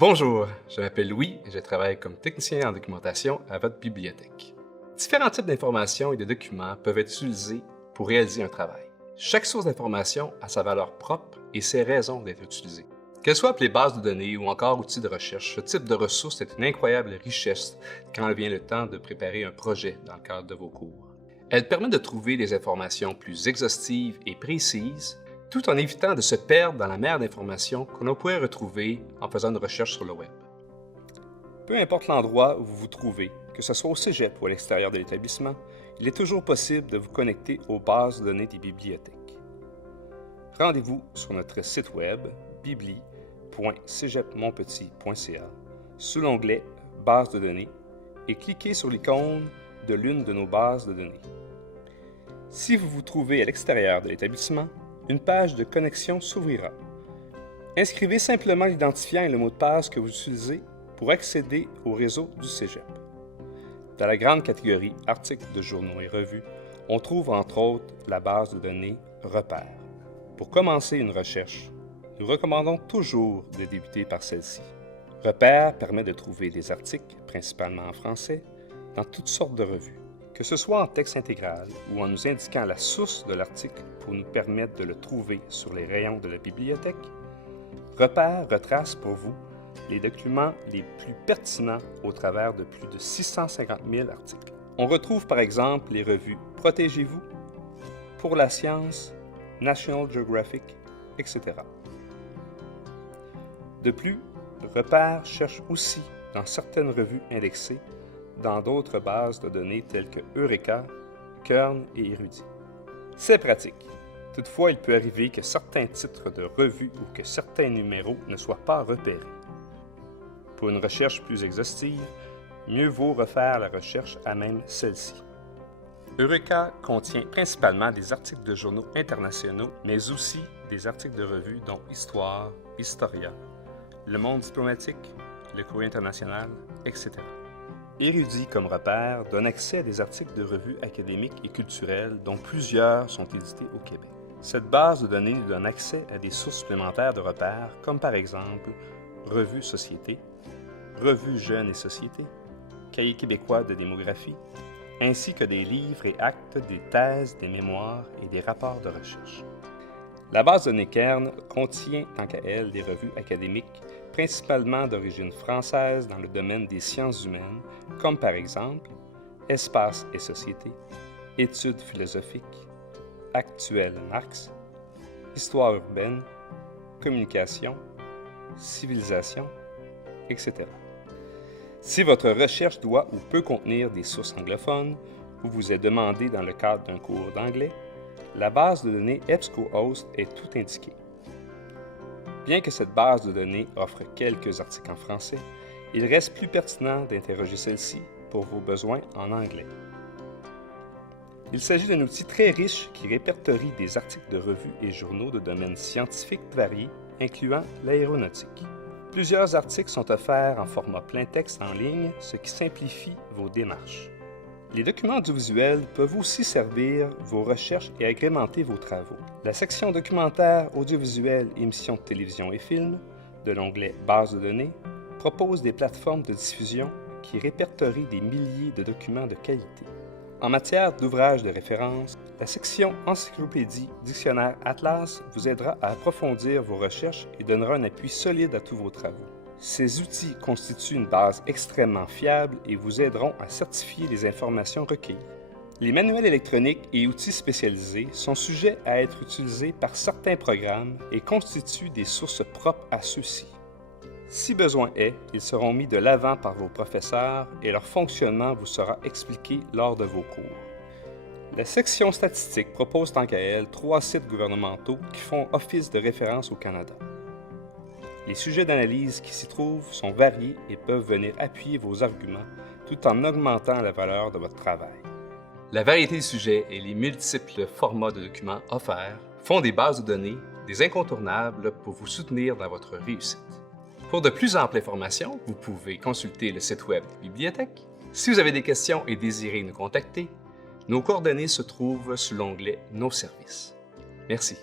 Bonjour, je m'appelle Louis et je travaille comme technicien en documentation à votre bibliothèque. Différents types d'informations et de documents peuvent être utilisés pour réaliser un travail. Chaque source d'information a sa valeur propre et ses raisons d'être utilisée. Qu'elles soient appelées bases de données ou encore outils de recherche, ce type de ressource est une incroyable richesse quand vient le temps de préparer un projet dans le cadre de vos cours. Elle permet de trouver des informations plus exhaustives et précises, tout en évitant de se perdre dans la mer d'informations que l'on pourrait retrouver en faisant une recherche sur le web. Peu importe l'endroit où vous vous trouvez, que ce soit au cégep ou à l'extérieur de l'établissement, il est toujours possible de vous connecter aux bases de données des bibliothèques. Rendez-vous sur notre site web bibli.cégepmontpetit.ca sous l'onglet « Bases de données » et cliquez sur l'icône de l'une de nos bases de données. Si vous vous trouvez à l'extérieur de l'établissement, une page de connexion s'ouvrira. Inscrivez simplement l'identifiant et le mot de passe que vous utilisez pour accéder au réseau du cégep. Dans la grande catégorie articles de journaux et revues, on trouve entre autres la base de données Repères. Pour commencer une recherche, nous recommandons toujours de débuter par celle-ci. Repères permet de trouver des articles, principalement en français, dans toutes sortes de revues. Que ce soit en texte intégral ou en nous indiquant la source de l'article pour nous permettre de le trouver sur les rayons de la bibliothèque, Repères retrace pour vous les documents les plus pertinents au travers de plus de 650 000 articles. On retrouve par exemple les revues Protégez-vous, Pour la science, National Geographic, etc. De plus, Repères cherche aussi dans certaines revues indexées dans d'autres bases de données telles que Eureka, Kern et Érudit. C'est pratique. Toutefois, il peut arriver que certains titres de revues ou que certains numéros ne soient pas repérés. Pour une recherche plus exhaustive, mieux vaut refaire la recherche à même celle-ci. Eureka contient principalement des articles de journaux internationaux, mais aussi des articles de revues dont Histoire, Historia, Le Monde diplomatique, Le Courrier international, etc. Érudit comme repère donne accès à des articles de revues académiques et culturelles dont plusieurs sont édités au Québec. Cette base de données nous donne accès à des sources supplémentaires de repères comme par exemple Revue Société, Revue Jeunes et Société, Cahier québécois de démographie, ainsi que des livres et actes, des thèses, des mémoires et des rapports de recherche. La base de données Kern contient, tant qu'à elle, des revues académiques principalement d'origine française dans le domaine des sciences humaines, comme par exemple Espace et Société, Études philosophiques, Actuel Marx, Histoire urbaine, Communication, Civilisation, etc. Si votre recherche doit ou peut contenir des sources anglophones ou vous est demandé dans le cadre d'un cours d'anglais, la base de données EBSCOhost est tout indiquée. Bien que cette base de données offre quelques articles en français, il reste plus pertinent d'interroger celle-ci pour vos besoins en anglais. Il s'agit d'un outil très riche qui répertorie des articles de revues et journaux de domaines scientifiques variés, incluant l'aéronautique. Plusieurs articles sont offerts en format plein texte en ligne, ce qui simplifie vos démarches. Les documents audiovisuels peuvent aussi servir vos recherches et agrémenter vos travaux. La section documentaire, audiovisuel, émissions de télévision et films, de l'onglet Bases de données, propose des plateformes de diffusion qui répertorient des milliers de documents de qualité. En matière d'ouvrages de référence, la section Encyclopédie, Dictionnaire, Atlas vous aidera à approfondir vos recherches et donnera un appui solide à tous vos travaux. Ces outils constituent une base extrêmement fiable et vous aideront à certifier les informations recueillies. Les manuels électroniques et outils spécialisés sont sujets à être utilisés par certains programmes et constituent des sources propres à ceux-ci. Si besoin est, ils seront mis de l'avant par vos professeurs et leur fonctionnement vous sera expliqué lors de vos cours. La section statistique propose tant qu'à elle 3 sites gouvernementaux qui font office de référence au Canada. Les sujets d'analyse qui s'y trouvent sont variés et peuvent venir appuyer vos arguments tout en augmentant la valeur de votre travail. La variété de sujets et les multiples formats de documents offerts font des bases de données des incontournables pour vous soutenir dans votre réussite. Pour de plus amples informations, vous pouvez consulter le site web de la bibliothèque. Si vous avez des questions et désirez nous contacter, nos coordonnées se trouvent sous l'onglet « Nos services ». Merci.